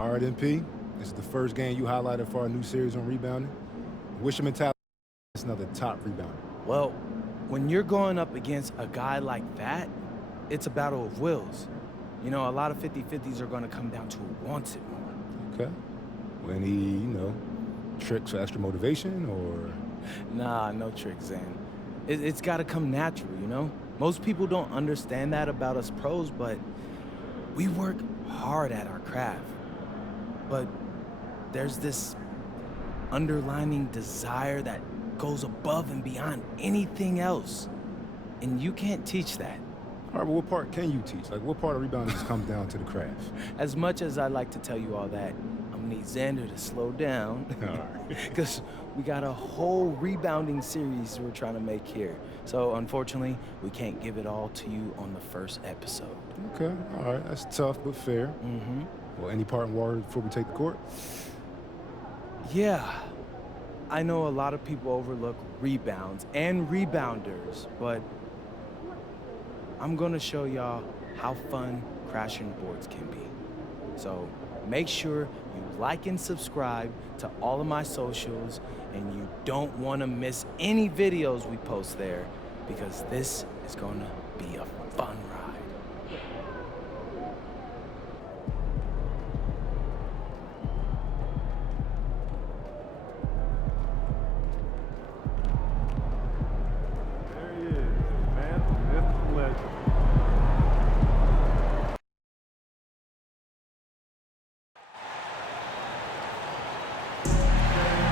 All right, MP. This is the first game you highlighted for our new series on rebounding. What's your mentality? It's another top rebounder. Well, when you're going up against a guy like that, it's a battle of wills. You know, a lot of 50-50s are going to come down to who wants it more. Okay. Well, any, tricks for extra motivation or? Nah, no tricks, Zan. It's got to come natural, you know? Most people don't understand that about us pros, but we work hard at our craft. But there's this underlining desire that goes above and beyond anything else. And you can't teach that. All right, but what part can you teach? Like, what part of rebounding just comes down to the craft? As much as I'd like to tell you all that, I'm gonna need Xander to slow down. All right. Because we got a whole rebounding series we're trying to make here. So, unfortunately, we can't give it all to you on the first episode. Okay, all right. That's tough but fair. Mm-hmm. Well, any parting words before we take the court? Yeah. I know a lot of people overlook rebounds and rebounders, but I'm gonna show y'all how fun crashing boards can be. So make sure you like and subscribe to all of my socials, and you don't wanna miss any videos we post there, because this is gonna be a fun ride. There he is, man, myth, legend.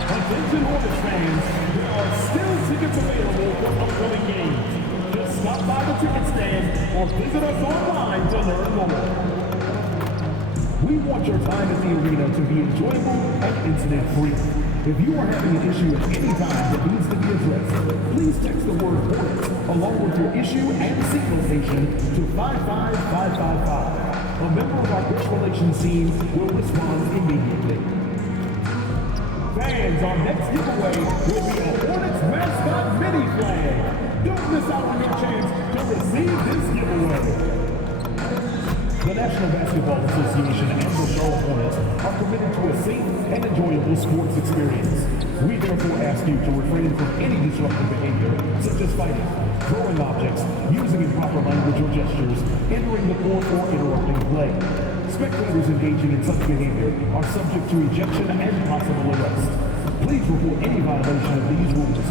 Attention Hornets fans, there are still tickets available for upcoming games. Just stop by the ticket stand or visit us online to learn more. We want your time at the arena to be enjoyable and incident-free. If you are having an issue at any time that needs to be addressed, please text the word Hornets along with your issue and signal station to 55555. A member of our press relations team will respond immediately. Fans, our next giveaway will be a Hornets mascot mini flag. Don't miss out on your chance to receive this giveaway. The National Basketball Association and the Charlotte Hornets are committed to a safe and enjoyable sports experience. We therefore ask you to refrain from any disruptive behavior, such as fighting, throwing objects, using improper language or gestures, entering the court, or interrupting play. Spectators engaging in such behavior are subject to ejection and possible arrest. Please report any violation of these rules.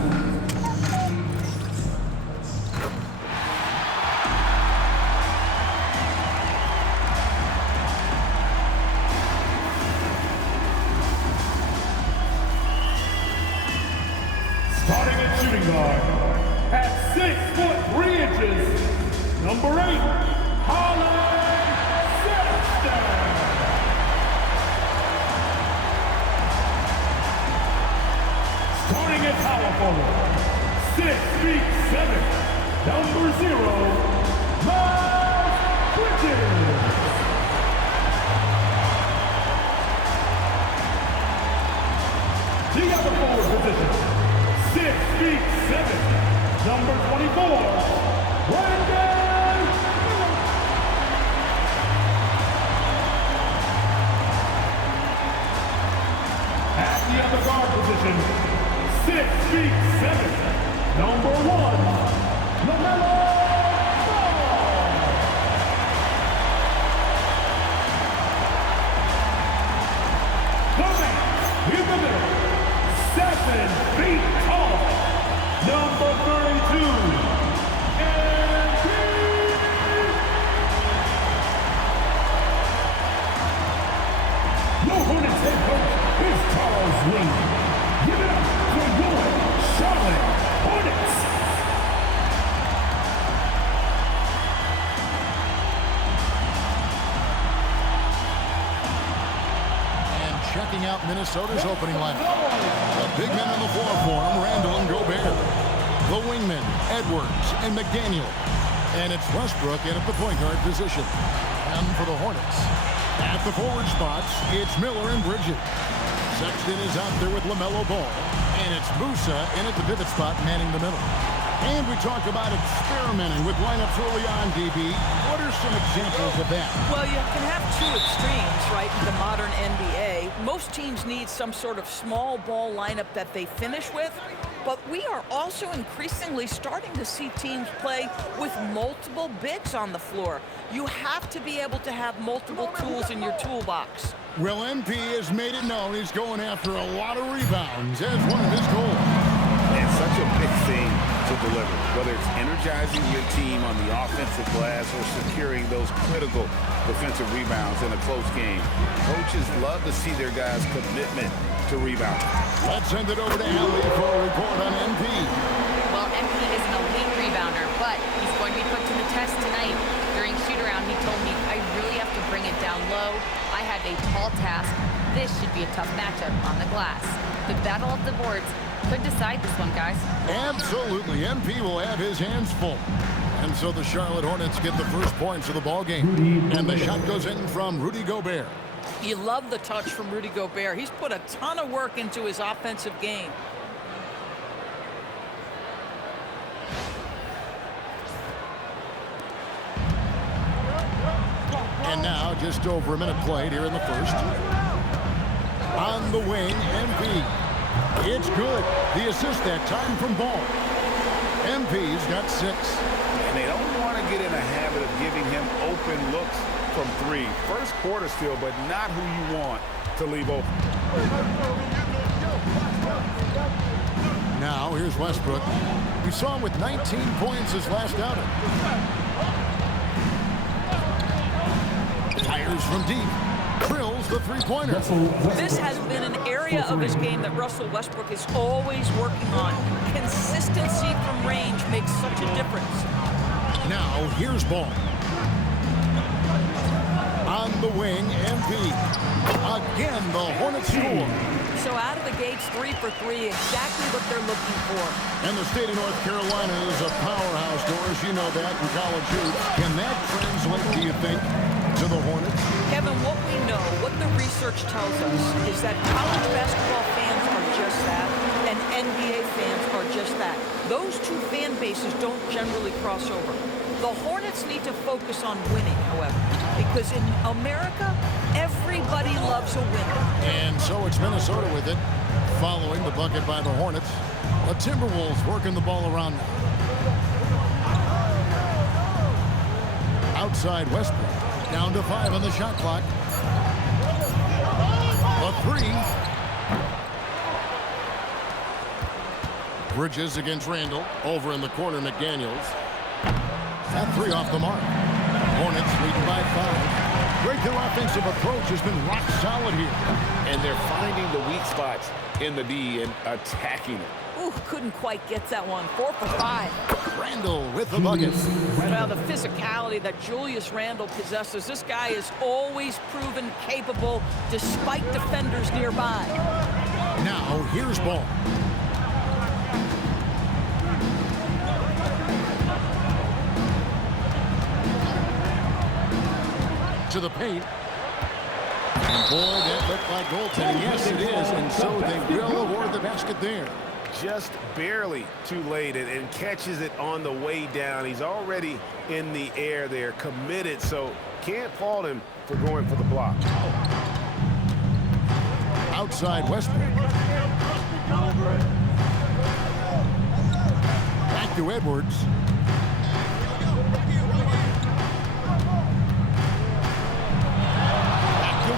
Starting at shooting guard, at 6'3", number 8, Holland Sexton. Starting at power forward, 6'7", number 0, Miles Bridges. The other forward position, 6'7", number 24, Brandon Miller. At the other guard position, 6'7", number 1, LaMelo Ball. The man in the middle, 7 feet tall, number 32, Embiid. The Hornets head coach is Charles Lee. Give it up for your Charlotte Hornets. And checking out Minnesota's opening lineup. The big men on the floor for him, Randall and Gobert. The wingmen, Edwards and McDaniel. And it's Westbrook in at the point guard position. And for the Hornets, at the forward spots, it's Miller and Bridges. Sexton is out there with LaMelo Ball. And it's Musa in at the pivot spot, manning the middle. And we talk about experimenting with lineups early on, DB. What are some examples of that? Well, you can have two extremes, right? the modern NBA, most teams need some sort of small ball lineup that they finish with, but we are also increasingly starting to see teams play with multiple bigs on the floor. You have to be able to have multiple tools in your toolbox. Well, MP has made it known he's going after a lot of rebounds as one of his goals. And such a big thing to deliver, whether it's energizing your team on the offensive glass or securing those critical defensive rebounds in a close game. Coaches love to see their guys' commitment to rebound. Let's send it over to Allie for a report on MP. Well, MP is an elite rebounder, but he's going to be put to the test tonight. During shoot-around, he told me, I really have to bring it down low. I have a tall task. This should be a tough matchup on the glass. The battle of the boards could decide this one, guys. Absolutely. MP will have his hands full. And so the Charlotte Hornets get the first points of the ball game. And the shot goes in from Rudy Gobert. You love the touch from Rudy Gobert. He's put a ton of work into his offensive game. And now just over a minute played here in the first. On the wing, MP. It's good. The assist that time from Ball. MP's got 6. And they don't want to get in a habit of giving him open looks from 3. First quarter still, but not who you want to leave open. Now here's Westbrook. We saw him with 19 points his last outing. Fires from deep. Drills the three-pointer. This has been an area of his game that Russell Westbrook is always working on. Consistency from range makes such a difference. Now here's Ball. On the wing, MP. Again, the Hornets score. So out of the gates, 3 for 3, exactly what they're looking for. And the state of North Carolina is a powerhouse, Doris. You know that in college hoops. Can that translate, do you think, to the Hornets? Kevin, what we know, what the research tells us, is that college basketball fans are just that, and NBA fans are just that. Those two fan bases don't generally cross over. The Hornets need to focus on winning, however, because in America, everybody loves a winner. And so it's Minnesota with it, following the bucket by the Hornets. The Timberwolves working the ball around now. Outside Westbrook. Down to 5 on the shot clock. A 3. Bridges against Randall. Over in the corner, McDaniels. That 3 off the mark. Hornets leading by 5. Great, their offensive approach has been rock solid here. And they're finding the weak spots in the D and attacking it. Ooh, couldn't quite get that one. 4 for 5. Randall with the bucket. Well, the physicality that Julius Randle possesses, this guy is always proven capable despite defenders nearby. Now, here's Ball. To the paint. And boy, that looked like goaltending. Yes, it is. And so they will award the basket there. Just barely too late and catches it on the way down. He's already in the air there, committed, so can't fault him for going for the block. Outside Westbrook. Back to Edwards.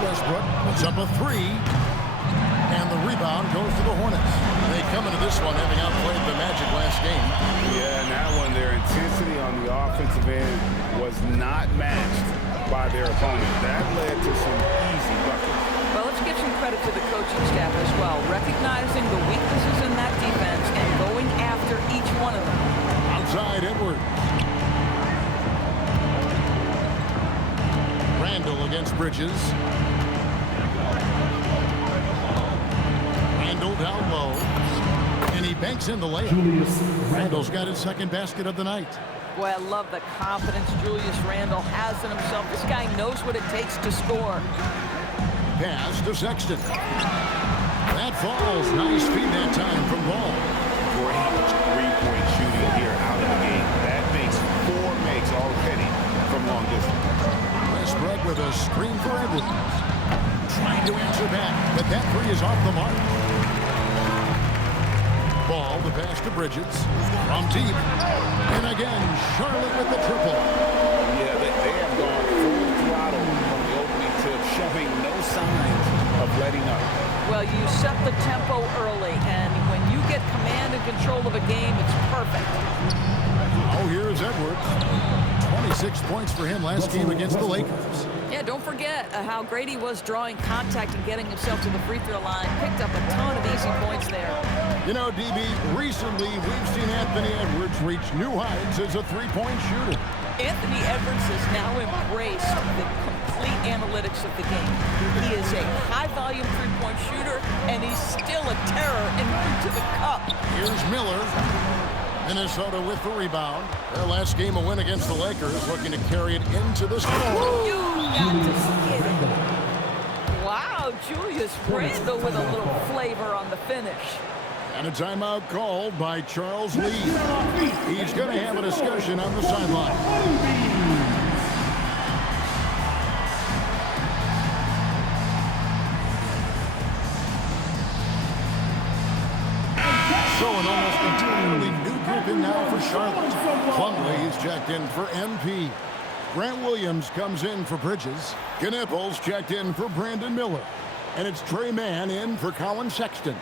Westbrook puts up a 3, and the rebound goes to the Hornets. They come into this one having outplayed the Magic last game. Yeah, and that one, their intensity on the offensive end was not matched by their opponent. That led to some easy buckets. Well, let's give some credit to the coaching staff as well, recognizing the weaknesses in that defense and going after each one of them. Outside Edwards. Randall against Bridges. Randall down low. And he banks in the layup. Randall's got his second basket of the night. Boy, I love the confidence Julius Randle has in himself. This guy knows what it takes to score. Pass to Sexton. That falls. Nice feed that time from Ball. Great three-point shooting here out of the game. That makes 4 makes already from long distance. Westbrook with a screen for Edwards. need to answer back, but that three is off the mark. Ball, the pass to Bridges. From deep. And again, Charlotte with the triple. Yeah, they have gone full throttle from the opening tip, showing no signs of letting up. Well, you set the tempo early, and when you get command and control of a game, it's perfect. Oh, here's Edwards. 26 points for him last game against the Lakers. Yeah, don't forget how great he was drawing contact and getting himself to the free throw line. Picked up a ton of easy points there. You know, DB, recently we've seen Anthony Edwards reach new heights as a three-point shooter. Anthony Edwards has now embraced the complete analytics of the game. He is a high-volume three-point shooter, and he's still a terror into the cup. Here's Miller. Minnesota with the rebound. Their last game a win against the Lakers, looking to carry it into the score. You got to see it. Wow, Julius Randle with a little flavor on the finish. And a timeout called by Charles Lee. He's going to have a discussion on the sideline. So an almost entirely new group in now for Charlotte. Plumlee is checked in for MP. Grant Williams comes in for Bridges. Knipples checked in for Brandon Miller. And it's Trey Mann in for Colin Sexton.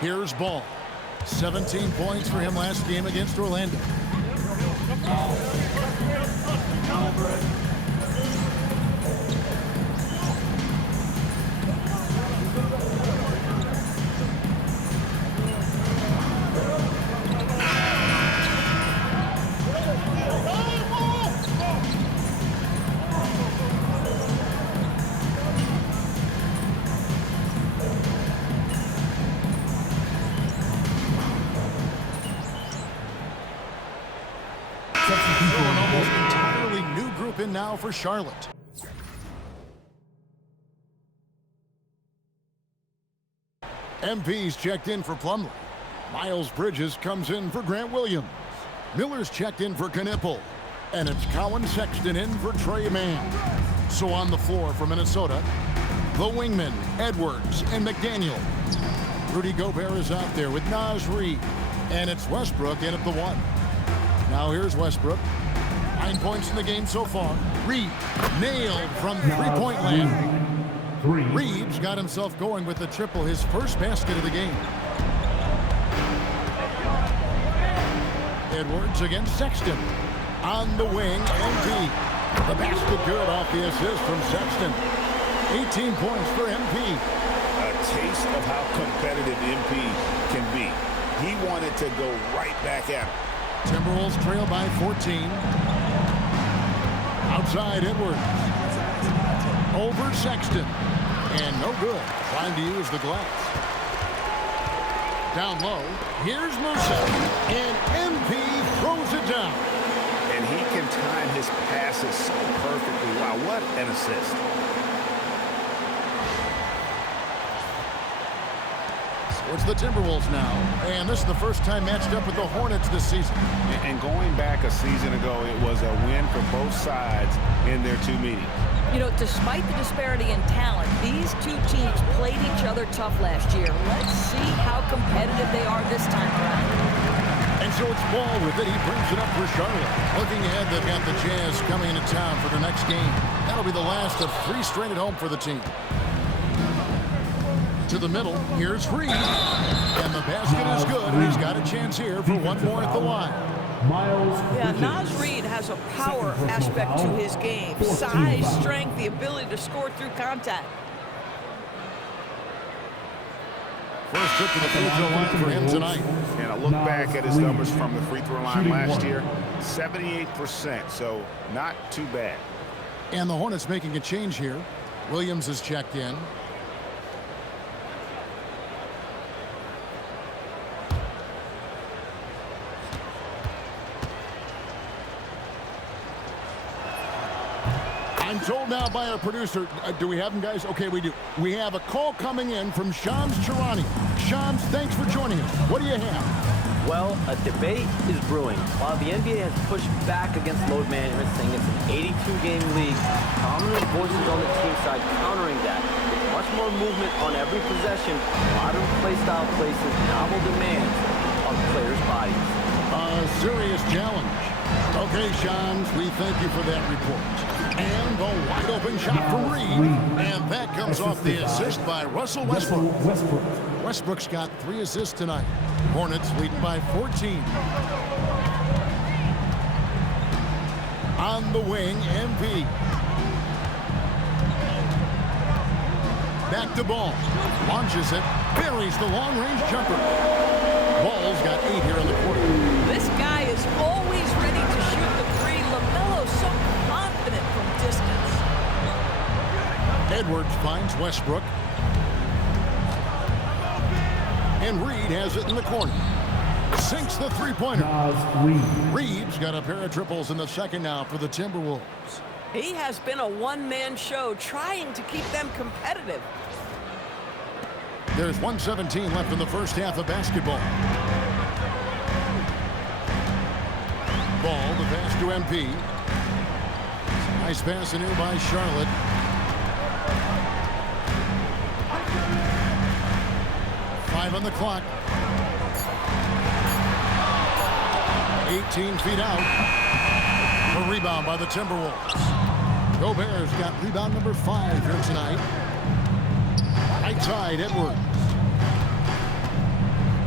Here's Ball. 17 points for him last game against Orlando. An almost entirely new group in now for Charlotte. MP's checked in for Plumlee. Miles Bridges comes in for Grant Williams. Miller's checked in for Knippel. And it's Colin Sexton in for Trey Mann. So on the floor for Minnesota, the wingmen, Edwards and McDaniel. Rudy Gobert is out there with Naz Reid. And it's Westbrook in at the one. Now here's Westbrook. 9 points in the game so far. Reid nailed from three-point land. Reid's got himself going with the triple, his first basket of the game. Edwards against Sexton. On the wing, MP. The basket good off the assist from Sexton. 18 points for MP. A taste of how competitive MP can be. He wanted to go right back at him. Timberwolves trail by 14. Outside Edwards. Over Sexton. And no good. Trying to use the glass. Down low. Here's Musa. And MP throws it down. And he can time his passes so perfectly. Wow, what an assist. It's the Timberwolves now, and this is the first time matched up with the Hornets this season. And going back a season ago, it was a win for both sides in their two meetings. You know, despite the disparity in talent, these two teams played each other tough last year. Let's see how competitive they are this time around. And so it's Ball with it. He brings it up for Charlotte. Looking ahead, they've got the Jazz coming into town for their next game. That'll be the last of 3 straight at home for the team. To the middle, here's Reid. And the basket is good, and he's got a chance here for one more at the line. Yeah, Naz Reid has a power aspect to his game. Size, strength, the ability to score through contact. First trip to the free throw line for him tonight. And I look back at his numbers from the free throw line last year, 78%, so not too bad. And the Hornets making a change here. Williams is checked in. I'm told now by our producer, do we have him, guys? Okay, we do. We have a call coming in from Shams Charania. Shams, thanks for joining us. What do you have? Well, a debate is brewing. While the NBA has pushed back against load management, saying it's an 82-game league, prominent voices on the team side countering that. With much more movement on every possession, modern play style places novel demands on players' bodies. A serious challenge. Okay, Sean, we thank you for that report. And the wide-open shot from Reed. And that comes off the assist by Russell Westbrook. Westbrook's got 3 assists tonight. Hornets leading by 14. On the wing, MP. Back to Ball. Launches it. Buries the long-range jumper. Ball's got 8 here in the quarter. This guy is always ready to shoot the three. LaMelo so confident from distance. Edwards finds Westbrook. And Reed has it in the corner. Sinks the three-pointer. Reed's got a pair of triples in the second now for the Timberwolves. He has been a one-man show trying to keep them competitive. There's 1:17 left in the first half of basketball. Ball, the pass to MP. Nice pass in here by Charlotte. On the clock. 18 feet out. A rebound by the Timberwolves. Gobert's got rebound number 5 here tonight. Right side, Edwards.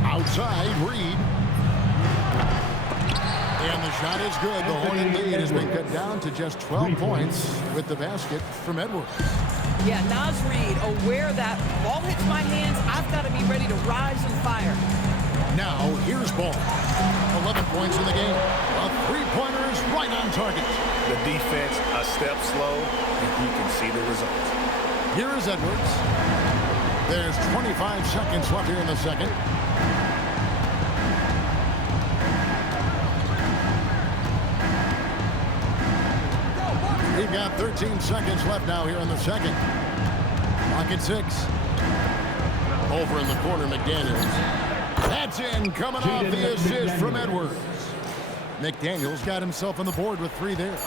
Outside, Reed. And the shot is good. The Hornet lead has been cut down to just 12 points with the basket from Edwards. Yeah, Naz Reid, aware that ball hits my hands, I've got to be ready to rise and fire. Now, here's Ball. 11 points in the game. A three-pointer is right on target. The defense a step slow, and you can see the results. Here is Edwards. There's 25 seconds left here in the second. We've got 13 seconds left now here in the second. Clock at 6. Over in the corner, McDaniels. That's in, coming off the assist from Edwards. McDaniels got himself on the board with 3 there.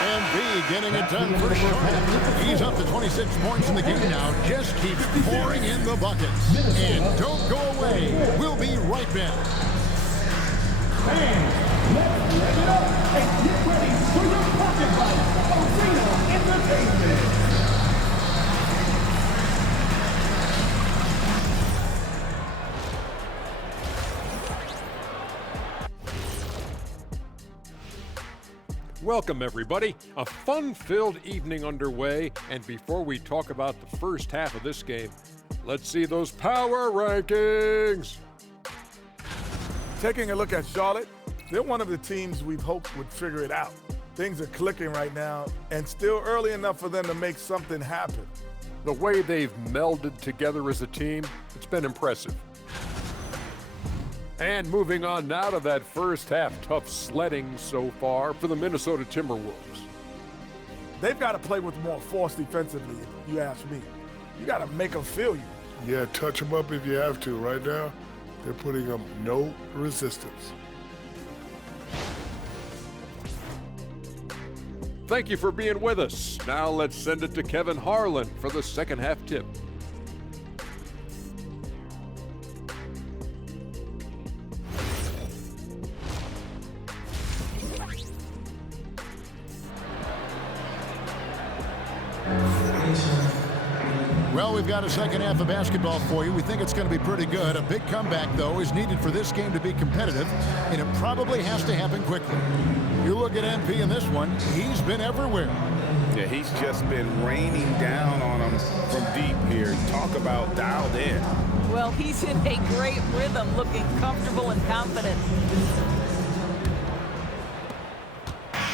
And B getting it done for Charlotte. He's up to 26 points in the game now. Just keeps pouring in the buckets. And don't go away. We'll be right back. Let's lift it up and get ready for your pocket fight. Arena Entertainment. Welcome, everybody. A fun-filled evening underway, and before we talk about the first half of this game, let's see those power rankings. Taking a look at Charlotte, they're one of the teams we've hoped would figure it out. Things are clicking right now, and still early enough for them to make something happen. The way they've melded together as a team, it's been impressive. And moving on now to that first half, tough sledding so far for the Minnesota Timberwolves. They've got to play with more force defensively, if you ask me. You got to make them feel you. Yeah, touch them up if you have to. Right now, they're putting up no resistance. Thank you for being with us. Now let's send it to Kevin Harlan for the second half tip. Well, we've got a second half of basketball for you. We think it's going to be pretty good. A big comeback, though, is needed for this game to be competitive, and it probably has to happen quickly. You look at MP in this one, he's been everywhere. Yeah, he's just been raining down on him from deep here. Talk about dialed in. Well, he's in a great rhythm, looking comfortable and confident.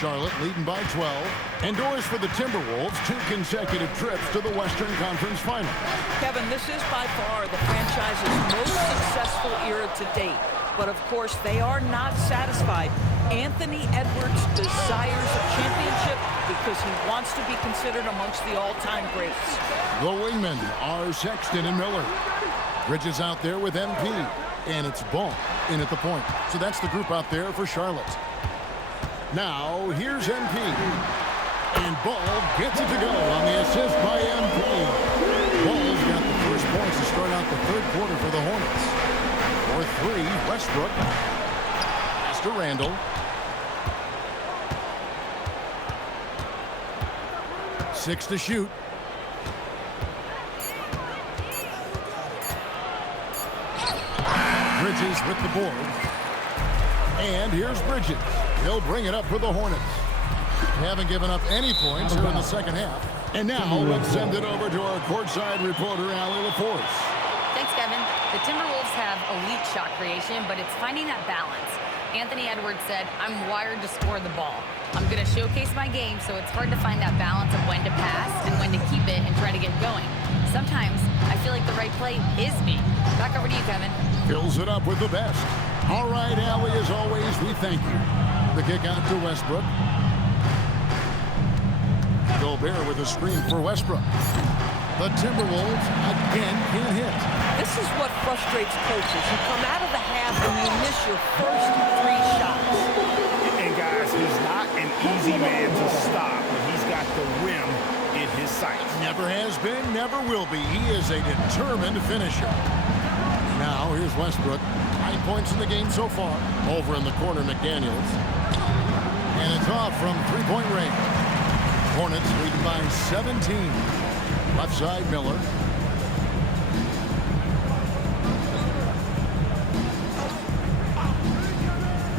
Charlotte leading by 12. Endures for the Timberwolves 2 consecutive trips to the Western Conference Finals. Kevin, this is by far the franchise's most successful era to date. But of course, they are not satisfied. Anthony Edwards desires a championship because he wants to be considered amongst the all-time greats. The wingmen are Sexton and Miller. Bridges out there with MP. And it's Ball in at the point. So that's the group out there for Charlotte. Now, here's MP. And Ball gets it to go on the assist by MP. Ball's got the first points to start out the third quarter for the Hornets. For 3, Westbrook. Pass to Randall. 6 to shoot. Bridges with the board. And here's Bridges. He'll bring it up for the Hornets. They haven't given up any points here in the second half. And now let's send it over to our courtside reporter, Allie LaForce. Thanks, Kevin. The Timberwolves have elite shot creation, but it's finding that balance. Anthony Edwards said, "I'm wired to score the ball. I'm going to showcase my game, so it's hard to find that balance of when to pass and when to keep it and try to get going. Sometimes I feel like the right play is me." Back over to you, Kevin. Fills it up with the best. All right, Allie, as always, we thank you. The kick out to Westbrook. Gobert with a screen for Westbrook. The Timberwolves again can't hit. This is what frustrates coaches. You come out of the half and you miss your first 3 shots. And guys, he's not an easy man to stop when he's got the rim in his sights. Never has been, never will be. He is a determined finisher. Now, here's Westbrook. 9 points in the game so far. Over in the corner, McDaniels. And it's off from three-point range. Hornets lead by 17. Left side, Miller.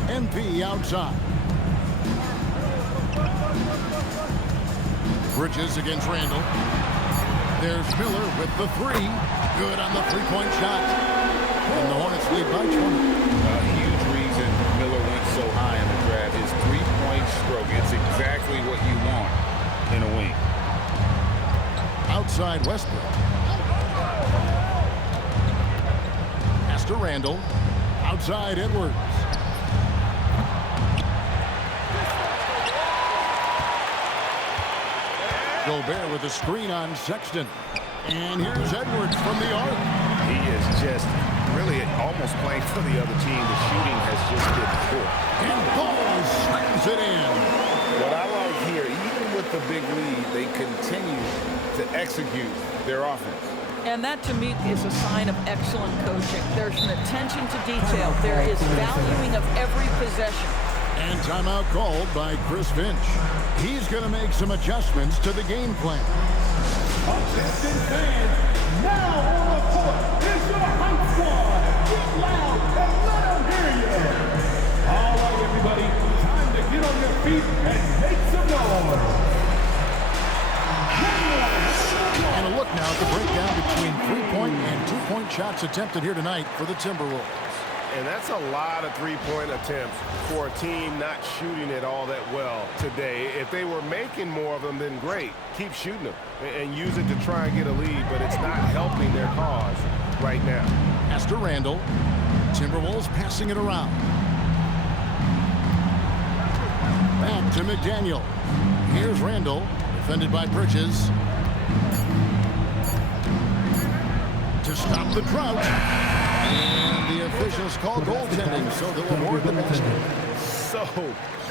MP outside. Bridges against Randall. There's Miller with the 3. Good on the three-point shot. And the Hornets lead by 20. A huge reason Miller went so high in the draft is three-point stroke. It's exactly what you want in a wing. Outside Westbrook. Pass to Randall. Outside Edwards. Gobert with a screen on Sexton. And here's Edwards from the arc. He is just really almost playing for the other team. The shooting has just been poor. And Ball slams it in. What I like here, even with the big lead, they continue to execute their offense. And that, to me, is a sign of excellent coaching. There's an attention to detail. There is valuing of every possession. And timeout called by Chris Finch. He's going to make some adjustments to the game plan. Attention fans, now on the court is your hype squad. Get loud and let them hear you. All right, everybody, time to get on your feet and make some noise. And a look now at the breakdown between three-point and two-point shots attempted here tonight for the Timberwolves. And that's a lot of three-point attempts for a team not shooting it all that well today. If they were making more of them, then great. Keep shooting them and use it to try and get a lead, but it's not helping their cause right now. Pass to Randall. Timberwolves passing it around. Back to McDaniel. Here's Randall, defended by Bridges. To stop the drought. And the officials call goaltending, so they'll award the basket. So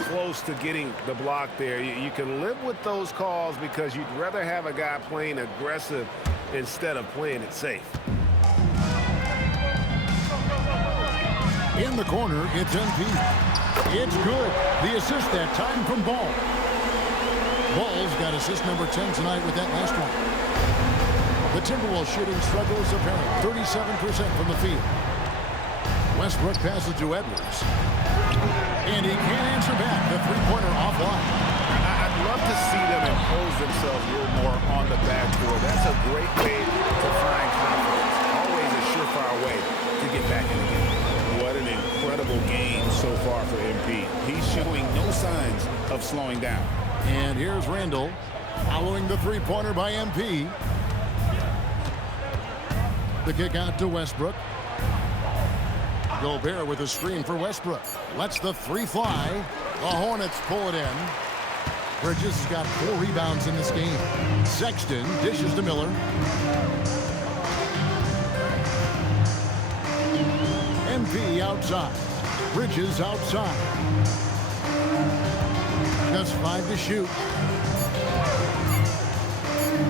close to getting the block there. You can live with those calls because you'd rather have a guy playing aggressive instead of playing it safe. In the corner, it's MP. It's good. The assist that time from Ball. Ball's got assist number 10 tonight with that last one. The Timberwolves shooting struggle is apparent. 37% from the field. Westbrook passes to Edwards. And he can't answer back. The three-pointer offline. I'd love to see them impose themselves a little more on the backboard. That's a great way to find confidence. Always a surefire way to get back in the game. What an incredible game so far for MP. He's showing no signs of slowing down. And here's Randall following the three-pointer by MP. The kick out to Westbrook. Gobert with a screen for Westbrook. Lets the 3 fly. The Hornets pull it in. Bridges has got 4 rebounds in this game. Sexton dishes to Miller. the outside. Bridges outside. Just 5 to shoot.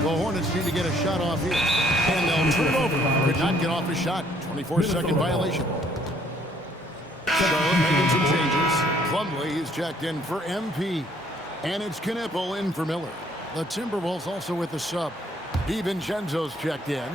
The Hornets need to get a shot off here. And they'll turn it over. Could not get off his shot. 24-second violation. Charlotte making some changes. Plumlee is checked in for MP. And it's Knipple in for Miller. The Timberwolves also with the sub. DiVincenzo's checked in.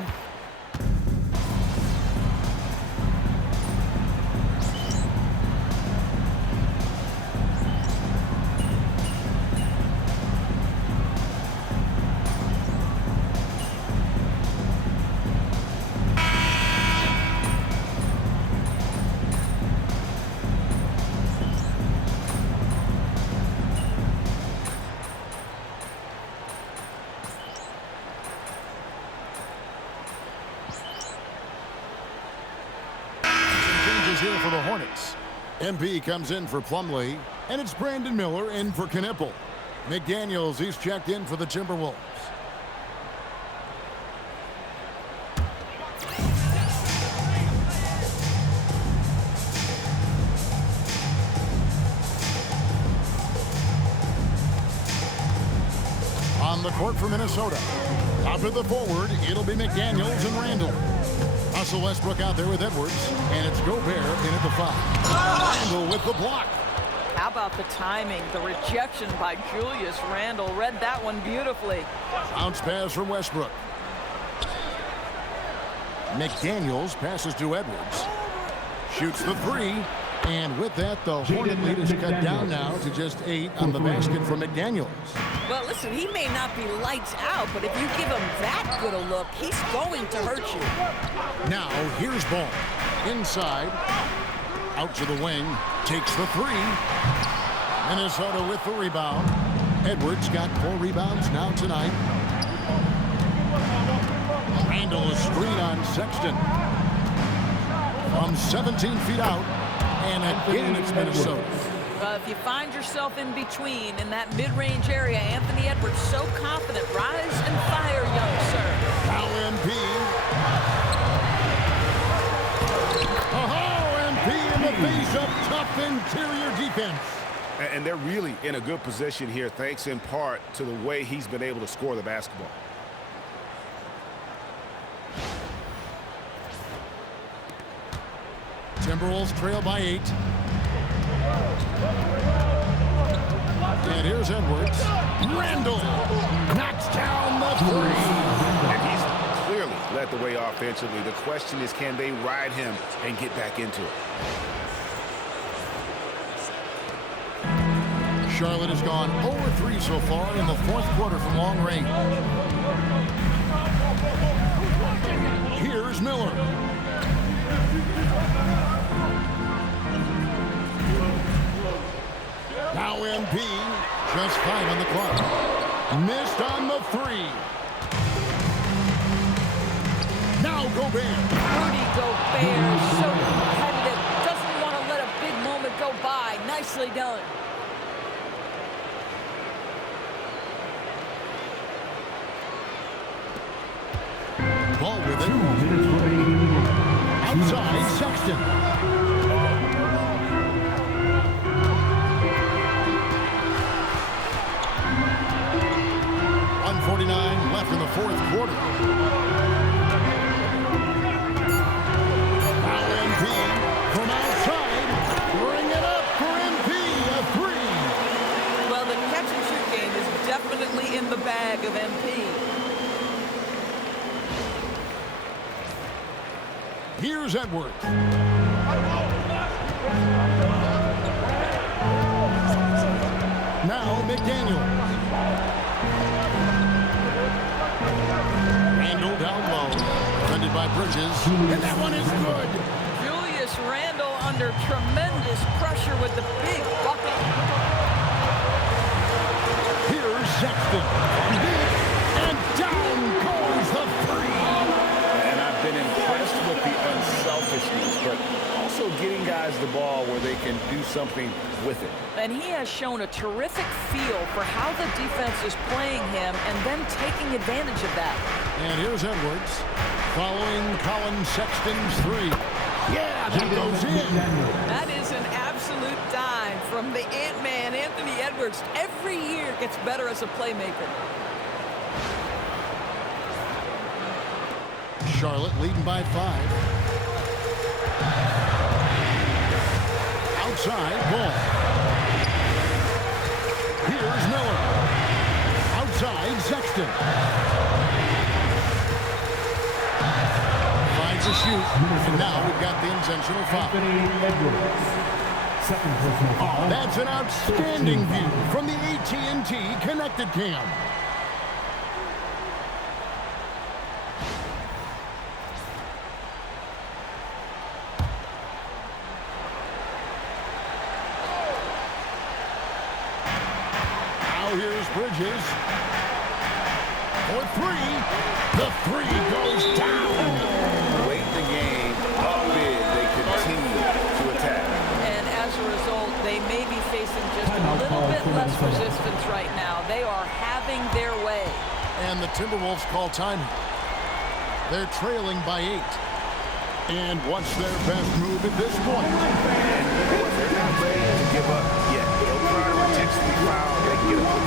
Here for the Hornets. MP comes in for Plumlee, and it's Brandon Miller in for Knipple. McDaniels, he's checked in for the Timberwolves. On the court for Minnesota. Top of the forward, it'll be McDaniels and Randall. Russell Westbrook out there with Edwards, and it's Gobert in at the 5. Randall with the block. How about the timing? The rejection by Julius Randle. Read that one beautifully. Bounce pass from Westbrook. McDaniels passes to Edwards. Shoots the 3. And with that, the Hornet lead is cut down now to just 8 on the basket from McDaniels. Well, listen, he may not be lights out, but if you give him that good a look, he's going to hurt you. Now, here's Ball. Inside. Out to the wing. Takes the 3. Minnesota with the rebound. Edwards got 4 rebounds now tonight. Randall, a screen on Sexton. From 17 feet out. And again, it's Minnesota. If you find yourself in between in that mid-range area, Anthony Edwards so confident. Rise and fire, young sir. Now MP. Oh, MP in the face of tough interior defense. And they're really in a good position here, thanks in part to the way he's been able to score the basketball. Timberwolves trail by 8. And here's Edwards. Randall knocks down the 3. And he's clearly led the way offensively. The question is, can they ride him and get back into it? Charlotte has gone 0-3 so far in the 4th quarter from long range. Here's Miller. Now MP, just 5 on the clock. Missed on the 3. Now Gobert. Rudy Gobert, so competitive. Doesn't want to let a big moment go by. Nicely done. Ball with it. Outside, Sexton. 1:49 left in the 4th quarter. Now MP from outside. Bring it up for MP. A 3. Well, the catch and shoot game is definitely in the bag of MP. Here's Edwards. Now McDaniels. Randall down low. Defended by Bridges. And that one is good. Julius Randle under tremendous pressure with the big bucket. Here's Sexton. And down goes the 3. And I've been impressed with the unselfishness, but also getting guys the ball where they can do something with it. And he has shown a terrific feel for how the defense is playing him and then taking advantage of that. And here's Edwards following Colin Sexton's 3. Yeah, that goes in. That is an absolute dime from the Ant-Man, Anthony Edwards. Every year gets better as a playmaker. Charlotte leading by 5. Outside, ball. Here's Miller. Outside, Sexton. Finds a shoot, and now we've got the intentional foul. Anthony Edwards. Second personal foul. That's an outstanding view from the AT&T Connected Cam. Now here's Bridges. For 3. The 3 goes down. Late in the game, up big, they continue to attack. And as a result, they may be facing just a little bit less resistance right now. They are having their way. And the Timberwolves call timing. They're trailing by 8. And what's their best move at this point? And they're not ready to give up yet. They'll try to intentionally foul. They can get a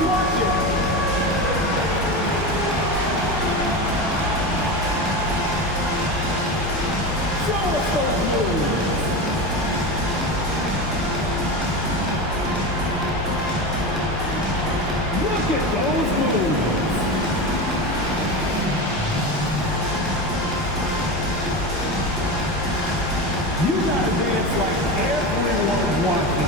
Look at those moves. You got to dance like everyone wants you.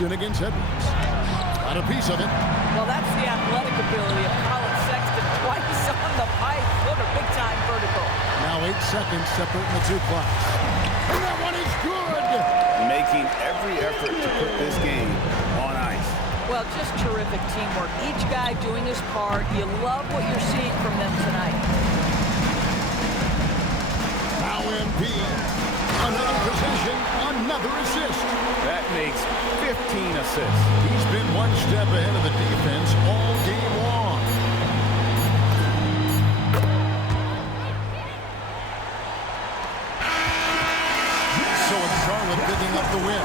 Against Edwards. Got a piece of it. Well, that's the athletic ability of Colin Sexton. Twice on the pipe. What a big-time vertical. Now 8 seconds separating the 2 clocks. And that one is good! Making every effort to put this game on ice. Well, just terrific teamwork. Each guy doing his part. You love what you're seeing from them tonight. Now MP. Another possession, another assist. That makes 15 assists. He's been one step ahead of the defense all game long. So it's Charlotte picking up the win.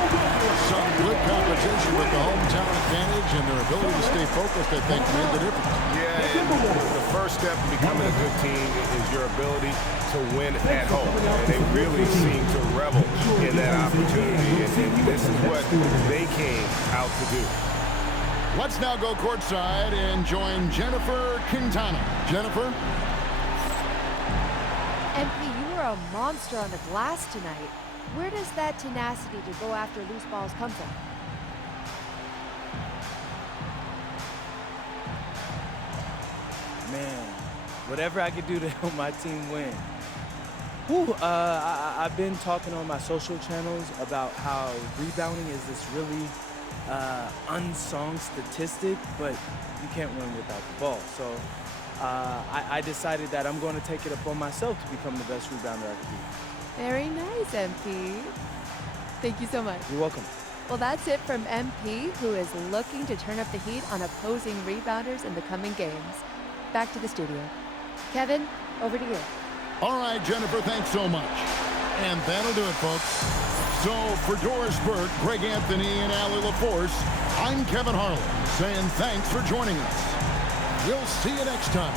Some good competition with the hometown advantage and their ability to stay focused, I think, made the difference. Yeah, and the first step in becoming a good team is your ability to win at home. And they really seem to revel in that opportunity. And this is what they came out to do. Let's now go courtside and join Jennifer Quintana. Jennifer? MP, you were a monster on the glass tonight. Where does that tenacity to go after loose balls come from? Man, whatever I could do to help my team win. Whew, I've been talking on my social channels about how rebounding is this really unsung statistic, but you can't win without the ball. So I decided that I'm going to take it upon myself to become the best rebounder I could be. Very nice, MP. Thank you so much. You're welcome. Well, that's it from MP, who is looking to turn up the heat on opposing rebounders in the coming games. Back to the studio. Kevin, over to you. All right, Jennifer, thanks so much. And that'll do it, folks. So for Doris Burke, Greg Anthony, and Allie LaForce, I'm Kevin Harlan, saying thanks for joining us. We'll see you next time.